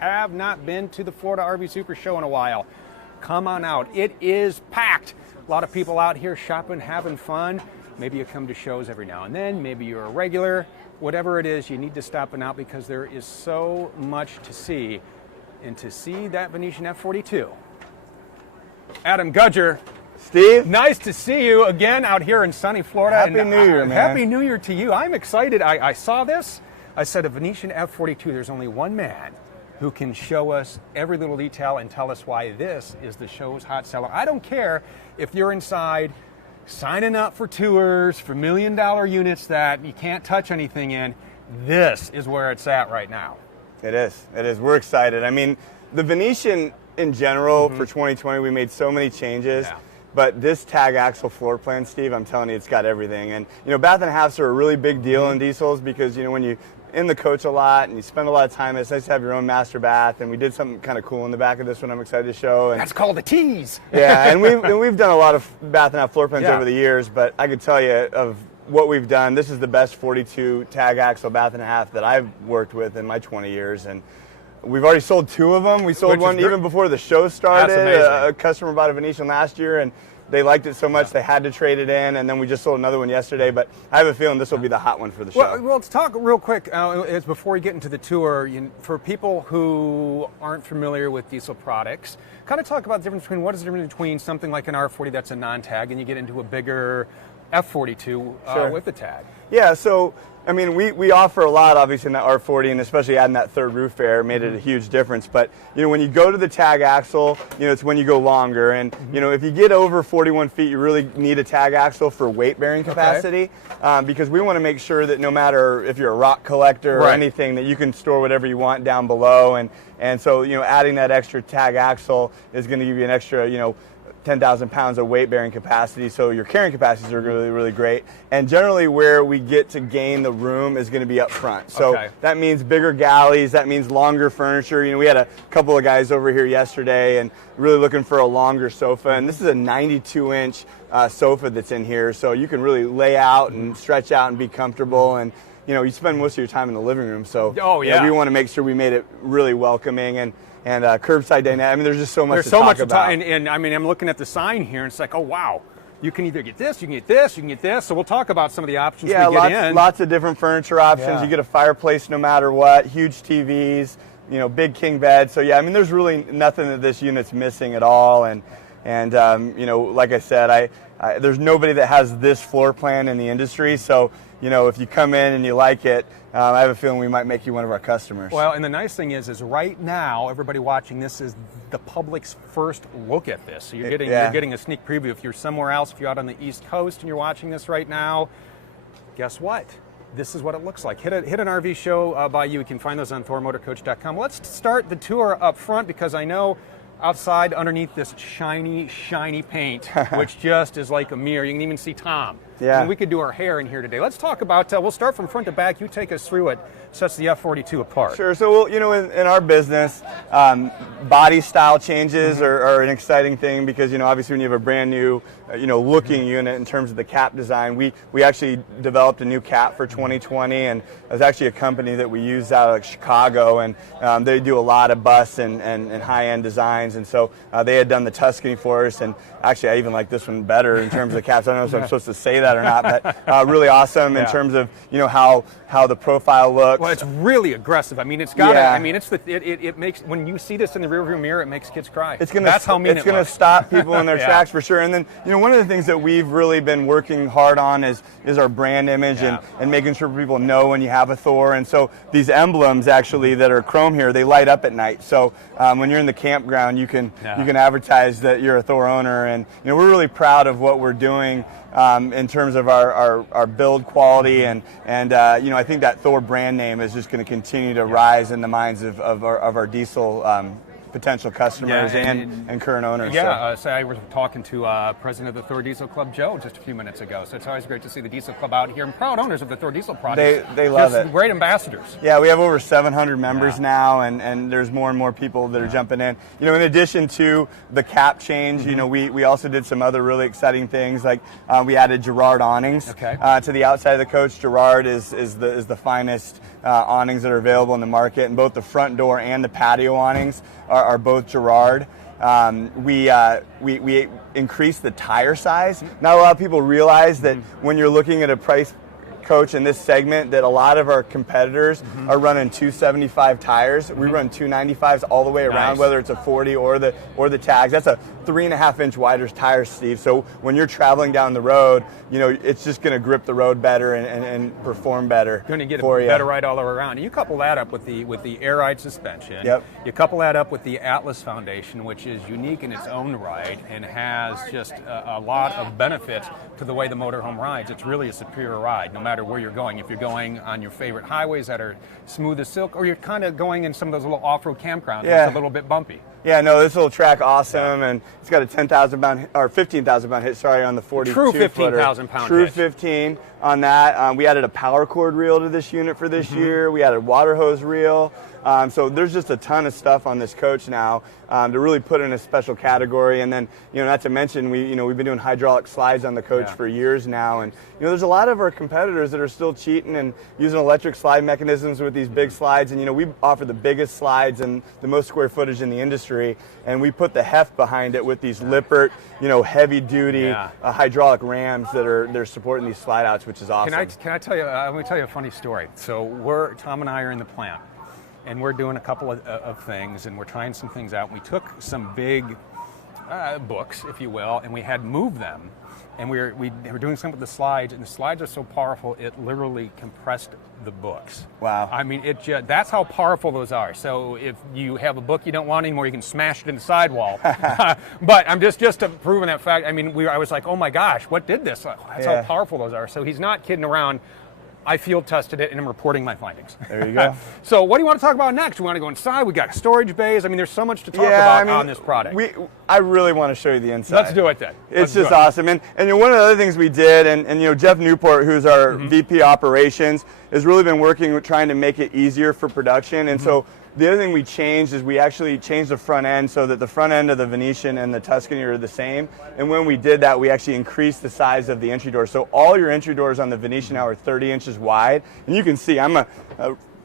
have not been to the Florida RV Super Show in a while, come on out. It is packed. A lot of people out here shopping, having fun. Maybe you come to shows every now and then. Maybe you're a regular. Whatever it is, you need to stop and out because there is so much to see. And to see that Venetian F42. Adam Gudger. Steve? Nice to see you again out here in sunny Florida. Happy New Year, man. Happy New Year to you. I'm excited. I saw this. I said a Venetian F42, there's only one man who can show us every little detail and tell us why this is the show's hot seller. I don't care if you're inside signing up for tours for $1 million units that you can't touch anything in. This is where it's at right now. It is. It is. We're excited. I mean, the Venetian in general for 2020, we made so many changes. Yeah. But this tag axle floor plan, Steve, I'm telling you, it's got everything. And, you know, bath and a halves are a really big deal in diesels because, you know, when you in the coach a lot and you spend a lot of time, it's nice to have your own master bath. And we did something kind of cool in the back of this one I'm excited to show. And that's called a tease. Yeah, and we've done a lot of bath and half floor plans Yeah. over the years, but I could tell you of what we've done, this is the best 42 tag axle bath and a half that I've worked with in my 20 years. And we've already sold 2 of them. We sold one even before the show started. That's amazing. A customer bought a Venetian last year, and they liked it so much they had to trade it in, and then we just sold another one yesterday. But I have a feeling this will be the hot one for the show. Well, let's talk real quick as before we get into the tour. For people who aren't familiar with diesel products, kind of talk about the difference between what is the difference between something like an R40 that's a non-tag, and you get into a bigger F42 with the tag. Yeah, so I mean, we offer a lot, obviously, in that R40, and especially adding that third roof air made it a huge difference. But, you know, when you go to the tag axle, you know, it's when you go longer. And, you know, if you get over 41 feet, you really need a tag axle for weight-bearing capacity because we want to make sure that no matter if you're a rock collector or anything, that you can store whatever you want down below. And so, you know, adding that extra tag axle is going to give you an extra, you know, 10,000 pounds of weight-bearing capacity, so your carrying capacities are really, really great. And generally where we get to gain the room is going to be up front. So that means bigger galleys, that means longer furniture. You know, we had a couple of guys over here yesterday and really looking for a longer sofa, and this is a 92-inch sofa that's in here, so you can really lay out and stretch out and be comfortable. And you know, you spend most of your time in the living room, so you know, we want to make sure we made it really welcoming. And curbside dynamic. I mean, there's just so much to talk about. And I mean, I'm looking at the sign here, and it's like, oh, wow. You can either get this, you can get this, you can get this. So we'll talk about some of the options we get in. Lots of different furniture options. You get a fireplace no matter what, huge TVs, you know, big king bed. So, yeah, I mean, there's really nothing that this unit's missing at all. And you know, like I said, there's nobody that has this floor plan in the industry. So, you know, if you come in and you like it, I have a feeling we might make you one of our customers. Well, and the nice thing is right now, everybody watching this is the public's first look at this. So you're getting a sneak preview. If you're somewhere else, if you're out on the East Coast and you're watching this right now, guess what? This is what it looks like. Hit an RV show by you. You can find those on thormotorcoach.com. Let's start the tour up front because I know outside underneath this shiny, shiny paint, which just is like a mirror. You can even see Tom. Yeah. And we could do our hair in here today. Let's talk about, we'll start from front to back. You take us through what sets the F42 apart. Sure. So, well, you know, in our business, body style changes are an exciting thing because, you know, obviously when you have a brand new, you know, looking unit in terms of the cap design, we actually developed a new cap for 2020, and it was actually a company that we used out of Chicago, and they do a lot of bus and high-end designs, and so they had done the Tuscany for us, and actually I even like this one better in terms of the caps. I don't know if I'm supposed to say that or not, but really awesome in terms of, you know, how the profile looks. Well, it's really aggressive. I mean, it's got. I mean, it makes, when you see this in the rearview mirror, it makes kids cry. That's how mean it looks. It's going to stop people in their tracks for sure. And then, you know, one of the things that we've really been working hard on is our brand image and making sure people know when you have a Thor. And so these emblems actually that are chrome here, they light up at night. So when you're in the campground, you can advertise that you're a Thor owner. And you know, we're really proud of what we're doing in terms of our build quality, and you know, I think that Thor brand name is just going to continue to rise in the minds of our diesel potential customers and current owners. Yeah, so I was talking to President of the Thor Diesel Club, Joe, just a few minutes ago. So it's always great to see the Diesel Club out here and proud owners of the Thor Diesel products. They love it. Great ambassadors. Yeah, we have over 700 members now, and there's more and more people that are jumping in. You know, in addition to the cap change, you know, we also did some other really exciting things, like we added Girard awnings to the outside of the coach. Girard is the finest awnings that are available in the market, and both the front door and the patio awnings are both Girard. We increased the tire size. Not a lot of people realize that when you're looking at a price coach in this segment, that a lot of our competitors are running 275 tires. We run 295s all the way around, whether it's a 40 or the tags. That's a 3.5-inch wider tire, Steve. So when you're traveling down the road, you know, it's just going to grip the road better and perform better. Going to get a better ride all the way around. And you couple that up with the air ride suspension. Yep. You couple that up with the Atlas Foundation, which is unique in its own right and has just a lot of benefits to the way the motorhome rides. It's really a superior ride, no matter where you're going. If you're going on your favorite highways that are smooth as silk, or you're kind of going in some of those little off-road campgrounds that's a little bit bumpy. Yeah, no, this little track awesome, and it's got a 10,000-pound or 15,000-pound hit. Sorry, on the 42 True 15,000-pound True hit. 15 on that. We added a power cord reel to this unit for this year. We added water hose reel. So there's just a ton of stuff on this coach now to really put in a special category. And then, you know, not to mention, we've been doing hydraulic slides on the coach for years now. And, you know, there's a lot of our competitors that are still cheating and using electric slide mechanisms with these big slides. And, you know, we offer the biggest slides and the most square footage in the industry. And we put the heft behind it with these Lippert, you know, heavy duty hydraulic rams that are supporting these slide outs, which is awesome. Can I tell you, let me tell you a funny story. So Tom and I are in the plant, and we're doing a couple of things, and we're trying some things out. We took some big books, if you will, and we had moved them, and we were doing something with the slides, and the slides are so powerful it literally compressed the books. Wow. I mean, that's how powerful those are. So if you have a book you don't want anymore, you can smash it in the sidewall. But I'm just to prove that fact. I mean, I was like, oh my gosh, what did this? That's how powerful those are. So he's not kidding around. I field tested it, and I'm reporting my findings. There you go. So what do you want to talk about next? We want to go inside. We got storage bays. I mean, there's so much to talk about on this product. I really want to show you the inside. Let's do it then. It's just awesome. And you know, one of the other things we did, and you know, Jeff Newport, who's our VP Operations, has really been working with trying to make it easier for production. And so the other thing we changed is we actually changed the front end so that the front end of the Venetian and the Tuscany are the same. And when we did that, we actually increased the size of the entry door. So all your entry doors on the Venetian now are 30 inches wide. And you can see I'm a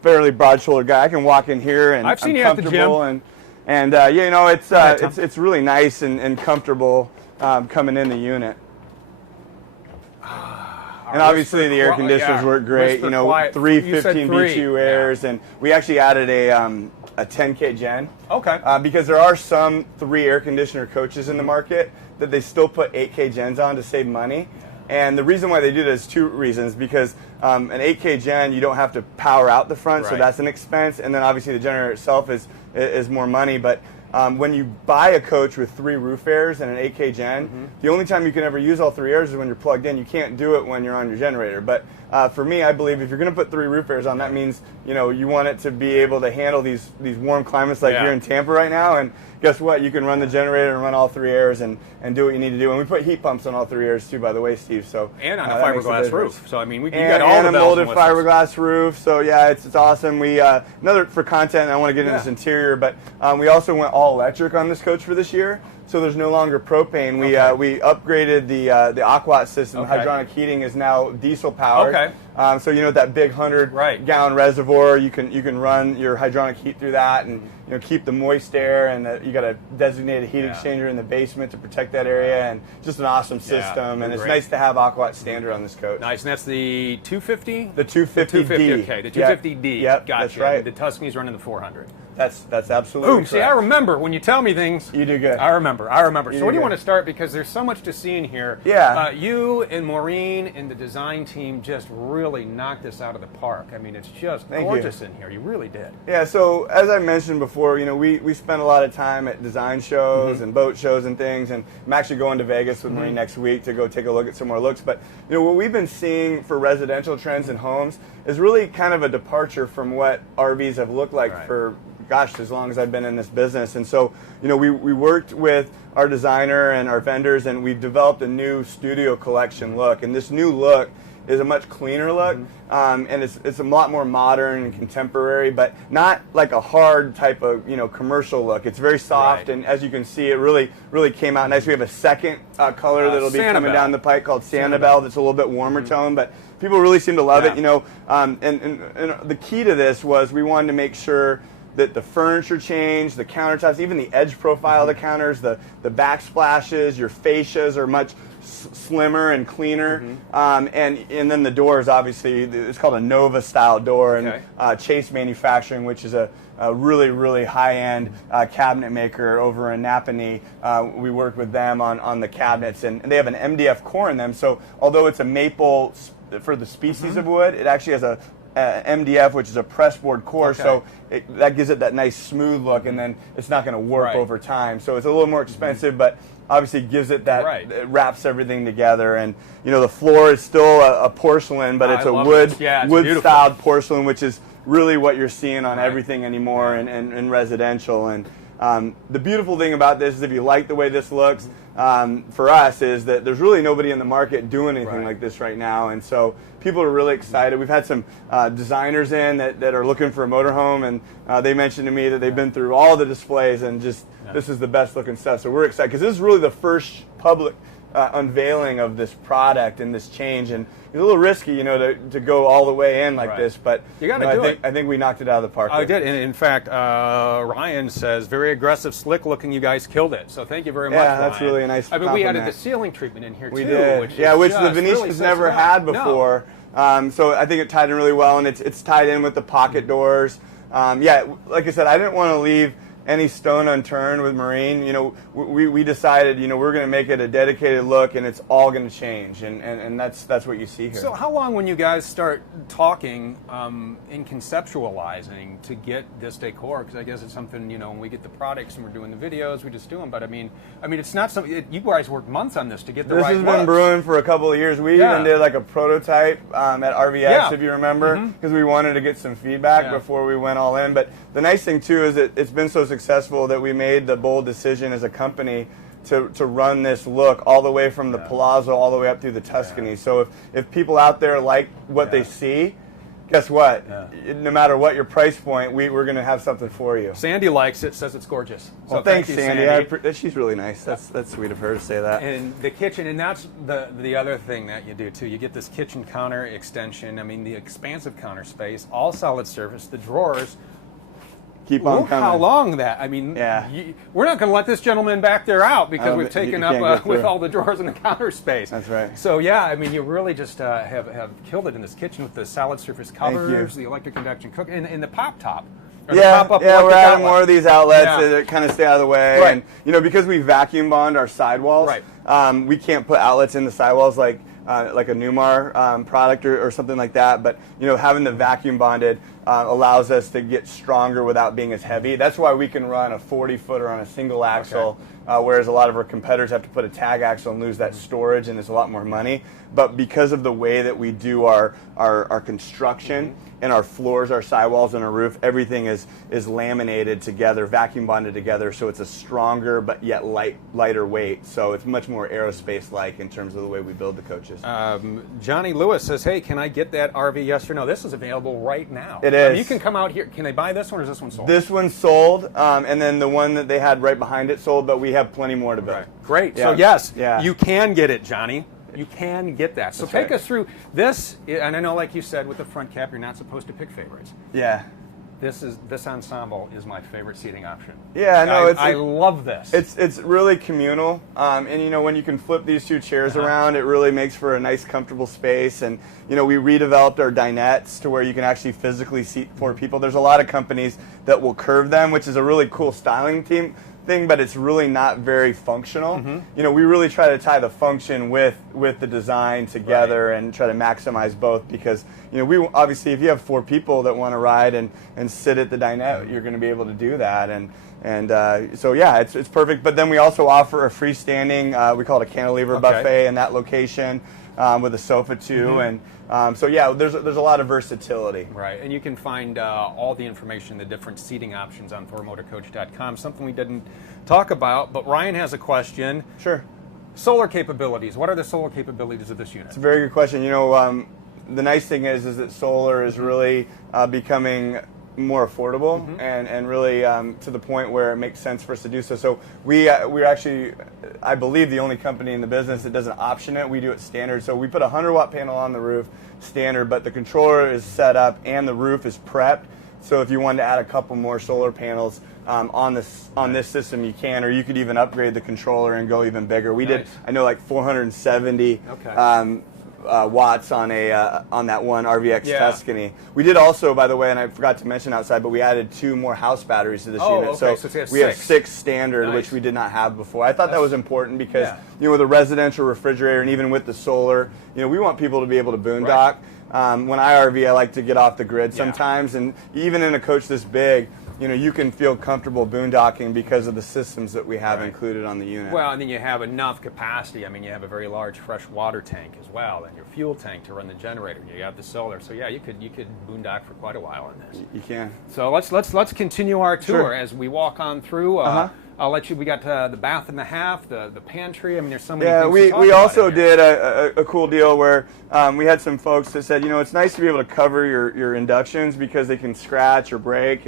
fairly broad-shouldered guy. I can walk in here and I've seen you comfortable. at the gym. And you know, it's really nice and comfortable coming in the unit. And obviously the air conditioners work great. You know, 315 BTU airs, and we actually added a 10K gen. Okay. Because there are some 3 air conditioner coaches in the market that they still put 8K gens on to save money. And the reason why they do that is 2 reasons. Because an 8K gen, you don't have to power out the front, so that's an expense. And then obviously the generator itself is more money. But when you buy a coach with 3 roof airs and an 8K gen, the only time you can ever use all 3 airs is when you're plugged in. You can't do it when you're on your generator. But for me, I believe if you're going to put 3 roof airs on, that means, you know, you want it to be able to handle these warm climates like here in Tampa right now. And guess what? You can run the generator and run all 3 airs and do what you need to do. And we put heat pumps on all 3 airs too, by the way, Steve. So and on a fiberglass roof. So I mean, you got and all the a molded fiberglass roof. So yeah, it's awesome. We another for content. I want to get into this interior, but we also went all electric on this coach for this year. So there's no longer propane. We upgraded the Aquat system. Hydronic heating is now diesel powered. So you know that big 100-gallon reservoir, you can run your hydronic heat through that, and you know keep the moist air. And you got a designated heat exchanger in the basement to protect that area, and just an awesome system. And it's nice to have Aquat standard on this coach. Nice, and that's the 250. The 250D. Okay, the 250D. Yep, gotcha. that's right. The Tuscany's running the 400. That's absolutely correct. See, I remember when you tell me things. You do good. I remember. So where do you want to start? Because there's so much to see in here. Yeah. You and Maureen and the design team just really knocked this out of the park. I mean, it's just gorgeous in here. You really did. Yeah, so as I mentioned before, you know, we spend a lot of time at design shows and boat shows and things, and I'm actually going to Vegas with Maureen next week to go take a look at some more looks. But, you know, what we've been seeing for residential trends in homes is really kind of a departure from what RVs have looked like for gosh, as long as I've been in this business. And so, you know, we worked with our designer and our vendors, and we've developed a new studio collection look. And this new look is a much cleaner look, and it's a lot more modern and contemporary, but not like a hard type of, you know, commercial look. It's very soft, and as you can see, it really came out nice. We have a second color that'll be coming down the pike called Sanibel that's a little bit warmer tone, but people really seem to love it, you know. And the key to this was we wanted to make sure that the furniture changed, the countertops, even the edge profile of the counters, the backsplashes, your fascias are much slimmer and cleaner, and then the doors, obviously, it's called a Nova style door, and Chase Manufacturing, which is a really high-end cabinet maker over in Napanee. We worked with them on the cabinets, and they have an MDF core in them, so although it's a maple for the species of wood, it actually has a MDF, which is a pressboard core, so that gives it that nice smooth look, and then it's not going to warp over time. So it's a little more expensive, but obviously gives it that, it wraps everything together. And you know, the floor is still a porcelain, but it's a wood-styled porcelain, which is really what you're seeing on everything anymore in residential. And the beautiful thing about this is, if you like the way this looks, for us, is that there's really nobody in the market doing anything like this right now, and so people are really excited. We've had some designers in that are looking for a motorhome, and they mentioned to me that they've been through all the displays, and just this is the best looking stuff. So we're excited because this is really the first public unveiling of this product and this change, and it's a little risky, you know, to go all the way in like this, but you got to do it. I think we knocked it out of the park. I did, and in fact, Ryan says, very aggressive, slick looking. You guys killed it. So thank you very much. Yeah, that's Ryan. really a nice compliment. We added the ceiling treatment in here too. We did, which the Venetians never had before. So I think it tied in really well, and it's tied in with the pocket doors. Yeah, like I said, I didn't want to leave any stone unturned with marine. You know, we decided, you know, we're going to make it a dedicated look, and it's all going to change, and that's what you see here. So how long, when you guys start talking and conceptualizing to get this decor? Because I guess it's something, you know, when we get the products and we're doing the videos, we just do them. But I mean, it's not something. You guys worked months on this to get the right look. This has been brewing for a couple of years. We even did like a prototype at RVX, if you remember, because we wanted to get some feedback before we went all in. But the nice thing too is that it's been so successful that we made the bold decision as a company to run this look all the way from the Palazzo all the way up through the Tuscany. So if people out there like what they see, guess what? No matter what your price point, we're going to have something for you. Sandy likes it, says it's gorgeous. So well, thanks, Sandy. She's really nice. That's sweet of her to say that. And the kitchen, and that's the other thing that you do too. You get this kitchen counter extension. I mean, the expansive counter space, all solid surface, the drawers. Keep on Look coming. how long that, I mean, we're not going to let this gentleman back there out because we've taken up with all the drawers in the counter space. That's right. So yeah, I mean, you really just have killed it in this kitchen with the solid surface covers, the electric induction cook, and the pop top. We're adding more of these outlets that kind of stay out of the way. And, you know, because we vacuum bond our sidewalls, we can't put outlets in the sidewalls like a Newmar product or something like that. But, you know, having the vacuum bonded allows us to get stronger without being as heavy. That's why we can run a 40-footer on a single axle, whereas a lot of our competitors have to put a tag axle and lose that storage, and it's a lot more money. But because of the way that we do our construction and our floors, our sidewalls, and our roof, everything is laminated together, vacuum bonded together, so it's a stronger but yet lighter weight. So it's much more aerospace-like in terms of the way we build the coaches. Johnny Lewis says, hey, can I get that RV yes or no? This is available right now. It is. You can come out here. Can they buy this one, or is this one sold? This one's sold, and then the one that they had right behind it sold, but we have plenty more to build. Great. So yes, you can get it, Johnny. You can get that. So take us through this, and I know, like you said, with the front cap, you're not supposed to pick favorites. Yeah. This ensemble is my favorite seating option. Yeah, no, I love this. It's really communal, and you know, when you can flip these two chairs around, it really makes for a nice, comfortable space. And you know, we redeveloped our dinettes to where you can actually physically seat 4 people. There's a lot of companies that will curve them, which is a really cool styling thing, but it's really not very functional. You know, we really try to tie the function with the design together and try to maximize both, because you know, we obviously, if you have 4 people that want to ride and sit at the dinette, you're going to be able to do that. And so yeah, it's perfect. But then we also offer a freestanding, we call it a cantilever buffet in that location. with a sofa too, and so yeah, there's a lot of versatility. Right, and you can find all the information, the different seating options on ThorMotorCoach.com. Something we didn't talk about, but Ryan has a question. Sure. Solar capabilities. What are the solar capabilities of this unit? It's a very good question. You know, the nice thing is that solar is really becoming more affordable and really to the point where it makes sense for us to do so. So we're actually, I believe, the only company in the business that doesn't option it. We do it standard. So we put a 100-watt panel on the roof standard, but the controller is set up and the roof is prepped. So if you wanted to add a couple more solar panels on this system, you can, or you could even upgrade the controller and go even bigger. We did, I know, like 470 watts on that one RVX Tuscany. We did also, by the way, and I forgot to mention outside, but we added 2 more house batteries to this unit. Okay. So we have 6 standard, which we did not have before. I thought that was important because you know, with a residential refrigerator and even with the solar, you know, we want people to be able to boondock. When I RV, I like to get off the grid sometimes, and even in a coach this big, you know, you can feel comfortable boondocking because of the systems that we have included on the unit. Well, and then you have enough capacity. I mean, you have a very large fresh water tank as well, and your fuel tank to run the generator. You have the solar, so yeah, you could boondock for quite a while on this. You can. So let's continue our tour as we walk on through. I'll let you. We got the bath and the half, the pantry. I mean, there's so many things to talk we about also did a cool deal where we had some folks that said, you know, it's nice to be able to cover your inductions because they can scratch or break,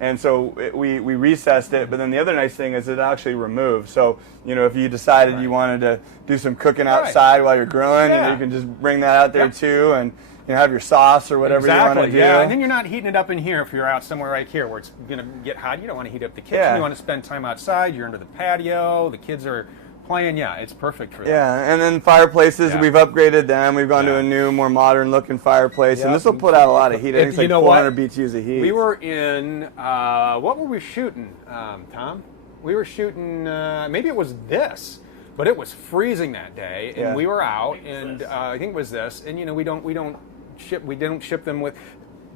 and so we recessed it. But then the other nice thing is it actually removes. So, you know, if you decided you wanted to do some cooking outside while you're grilling, you know, you can just bring that out there too, and you know, have your sauce or whatever you want to do. Yeah, and then you're not heating it up in here if you're out somewhere right here where it's going to get hot. You don't want to heat up the kitchen. You want to spend time outside. You're under the patio. The kids are playing. Yeah, it's perfect for that. Yeah, and then fireplaces, we've upgraded them. We've gone to a new, more modern-looking fireplace, and this will put out a lot of heat. I think it's like 400 BTUs of heat. We were in, what were we shooting, Tom? We were shooting, maybe it was this, but it was freezing that day, and we were out, and I think it was this, and you know, we didn't ship them with.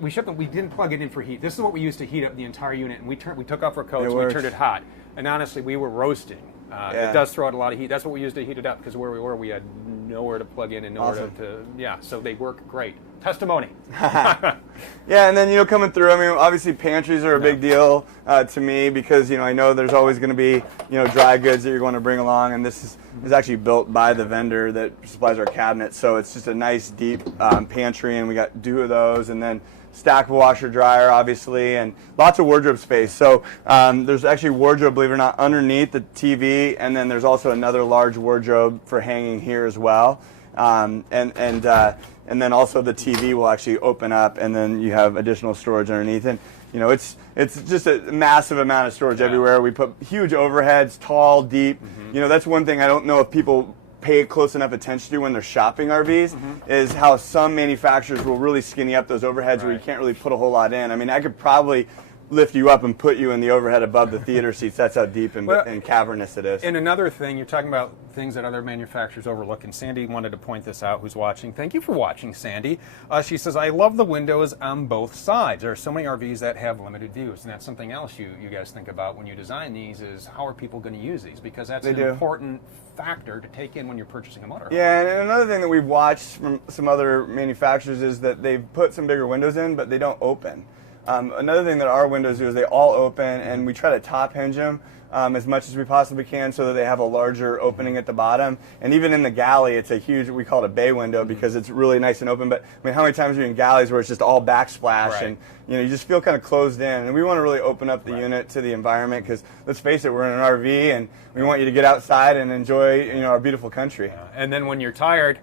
We shipped them. We didn't plug it in for heat. This is what we used to heat up the entire unit, and we took off our coats. We turned it hot, and honestly, we were roasting. It does throw out a lot of heat. That's what we used to heat it up because where we were, we had nowhere to plug in and nowhere to so they work great. Testimony. Yeah, and then, you know, coming through, I mean, obviously pantries are a big deal to me because, you know, I know there's always going to be, you know, dry goods that you're going to bring along, and this is actually built by the vendor that supplies our cabinets, so it's just a nice deep pantry, and we got 2 of those, and then stackable washer dryer, obviously, and lots of wardrobe space. So there's actually wardrobe, believe it or not, underneath the TV, and then there's also another large wardrobe for hanging here as well. And then also the TV will actually open up, and then you have additional storage underneath. And you know, it's just a massive amount of storage everywhere. We put huge overheads, tall, deep. You know, that's one thing I don't know if people pay close enough attention to when they're shopping RVs, is how some manufacturers will really skinny up those overheads where you can't really put a whole lot in. I mean, I could probably lift you up and put you in the overhead above the theater seats. That's how deep and cavernous it is. And another thing, you're talking about things that other manufacturers overlook, and Sandy wanted to point this out, who's watching. Thank you for watching, Sandy. She says, I love the windows on both sides. There are so many RVs that have limited views, and that's something else you guys think about when you design these, is how are people going to use these? Because that's an important factor to take in when you're purchasing a motor. Yeah, and another thing that we've watched from some other manufacturers is that they've put some bigger windows in, but they don't open. Another thing that our windows do is they all open, and we try to top hinge them as much as we possibly can so that they have a larger opening at the bottom. And even in the galley, it's a huge, we call it a bay window because it's really nice and open. But I mean, how many times are you in galleys where it's just all backsplash and you know, you just feel kind of closed in? And we want to really open up the unit to the environment because let's face it, we're in an RV and we want you to get outside and enjoy, you know, our beautiful country. And then when you're tired,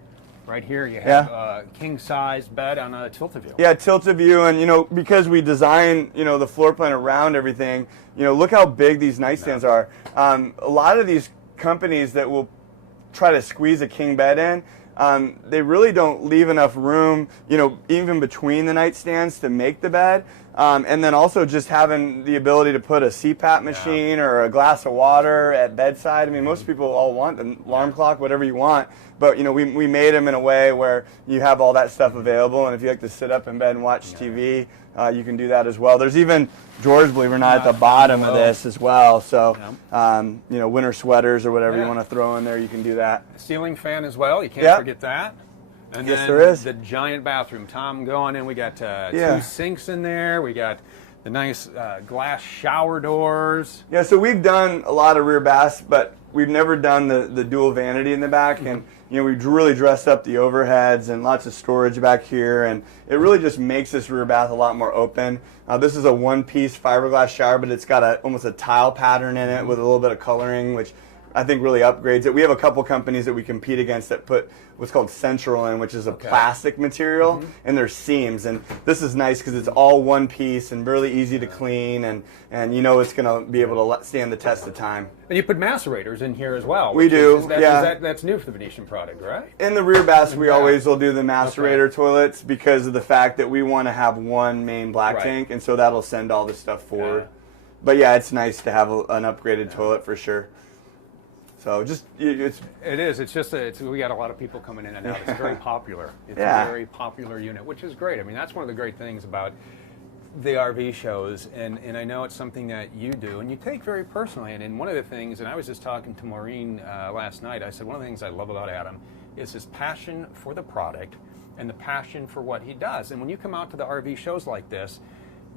right here you have a king-size bed on a tilt-a-view. Yeah, tilt-a-view, and you know, because we design, you know, the floor plan around everything, you know, look how big these nightstands are. A lot of these companies that will try to squeeze a king bed in, they really don't leave enough room, you know, even between the nightstands to make the bed. And then also just having the ability to put a CPAP machine or a glass of water at bedside. I mean, most people all want an alarm clock, whatever you want. But, you know, we made them in a way where you have all that stuff available. And if you like to sit up in bed and watch TV, you can do that as well. There's even drawers, believe it or not, at the bottom of this as well. So, you know, winter sweaters or whatever you want to throw in there, you can do that. Ceiling fan as well. You can't forget that. And yes, then there is. The giant bathroom. Tom, going in. We got 2 sinks in there. We got the nice glass shower doors. Yeah, so we've done a lot of rear baths, but we've never done the dual vanity in the back. And we've really dressed up the overheads and lots of storage back here, and it really just makes this rear bath a lot more open. This is a one-piece fiberglass shower, but it's got almost a tile pattern in it with a little bit of coloring, which I think really upgrades it. We have a couple companies that we compete against that put what's called Central in, which is a plastic material, and there's seams. And this is nice because it's all one piece and really easy to clean, and it's going to be able to stand the test of time. And you put macerators in here as well. We do, That's new for the Venetian product, right? In the rear baths, we always will do the macerator toilets because of the fact that we want to have one main black tank, and so that'll send all this stuff forward. But yeah, it's nice to have an upgraded toilet for sure. So it is. It's just we got a lot of people coming in and out. It's very popular. It's a very popular unit, which is great. I mean, that's one of the great things about the RV shows, and I know it's something that you do and you take very personally. And one of the things, and I was just talking to Maureen last night, I said one of the things I love about Adam is his passion for the product and the passion for what he does. And when you come out to the RV shows like this,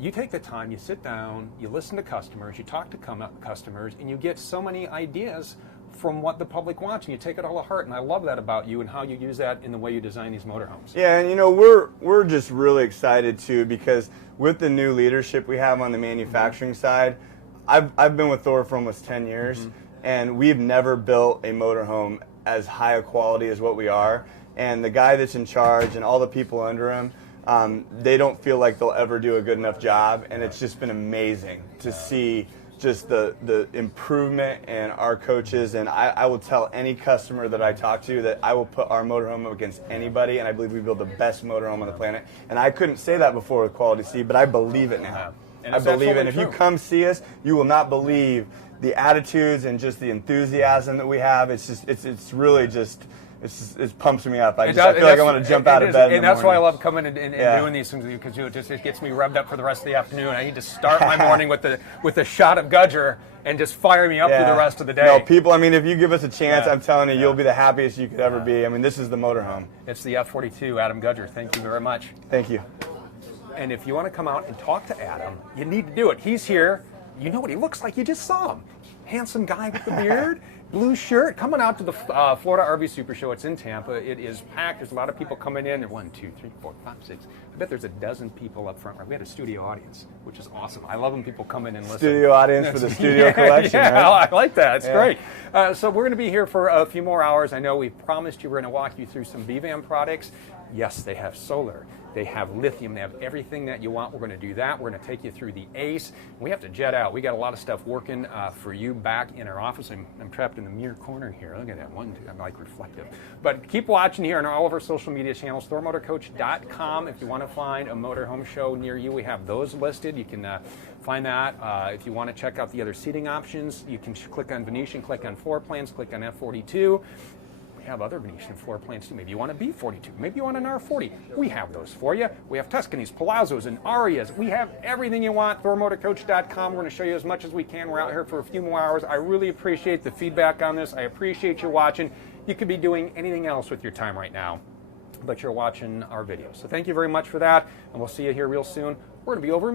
you take the time, you sit down, you listen to customers, you talk to customers, and you get so many ideas from what the public wants, and you take it all to heart. And I love that about you and how you use that in the way you design these motorhomes. Yeah, and we're just really excited too, because with the new leadership we have on the manufacturing side, I've been with Thor for almost 10 years, and we've never built a motorhome as high a quality as what we are. And the guy that's in charge and all the people under him, they don't feel like they'll ever do a good enough job, and it's just been amazing to see just the improvement in our coaches. And I will tell any customer that I talk to that I will put our motorhome against anybody, and I believe we build the best motorhome on the planet. And I couldn't say that before with Quality C, but I believe it now. I believe it. And if you come see us, you will not believe the attitudes and just the enthusiasm that we have. It's really just it pumps me up. I feel like I want to jump out of bed. And that's why I love coming and doing these things with you, because it gets me revved up for the rest of the afternoon. I need to start my morning with a shot of Gudger and just fire me up through the rest of the day. No, people, I mean, if you give us a chance, I'm telling you, you'll be the happiest you could ever be. I mean, this is the motorhome. It's the F42, Adam Gudger. Thank you very much. Thank you. And if you want to come out and talk to Adam, you need to do it. He's here. You know what he looks like. You just saw him. Handsome guy with the beard. Blue shirt, coming out to the Florida RV Super Show. It's in Tampa. It is packed. There's a lot of people coming in. There are 1, 2, 3, 4, 5, 6. I bet there's a dozen people up front. We had a studio audience, which is awesome. I love when people come in and listen. Studio audience for the studio collection. Yeah, right? I like that. It's great. So we're going to be here for a few more hours. I know we promised you we're going to walk you through some BVAM products. Yes, they have solar. They have lithium. They have everything that you want. We're going to do that. We're going to take you through the ACE. We have to jet out. We got a lot of stuff working for you back in our office. I'm trapped in the mirror corner here. Look at that. I'm like reflective. But keep watching here on all of our social media channels. ThorMotorCoach.com. If you want to find a motorhome show near you, we have those listed. You can find that. If you want to check out the other seating options, you can click on Venetian, click on floor plans, click on F42. Have other Venetian floor plans too. Maybe you want a B42. Maybe you want an R40. We have those for you. We have Tuscanies, Palazzos, and Arias. We have everything you want. ThorMotorCoach.com. We're going to show you as much as we can. We're out here for a few more hours. I really appreciate the feedback on this. I appreciate you watching. You could be doing anything else with your time right now, but you're watching our videos. So thank you very much for that, and we'll see you here real soon. We're going to be over in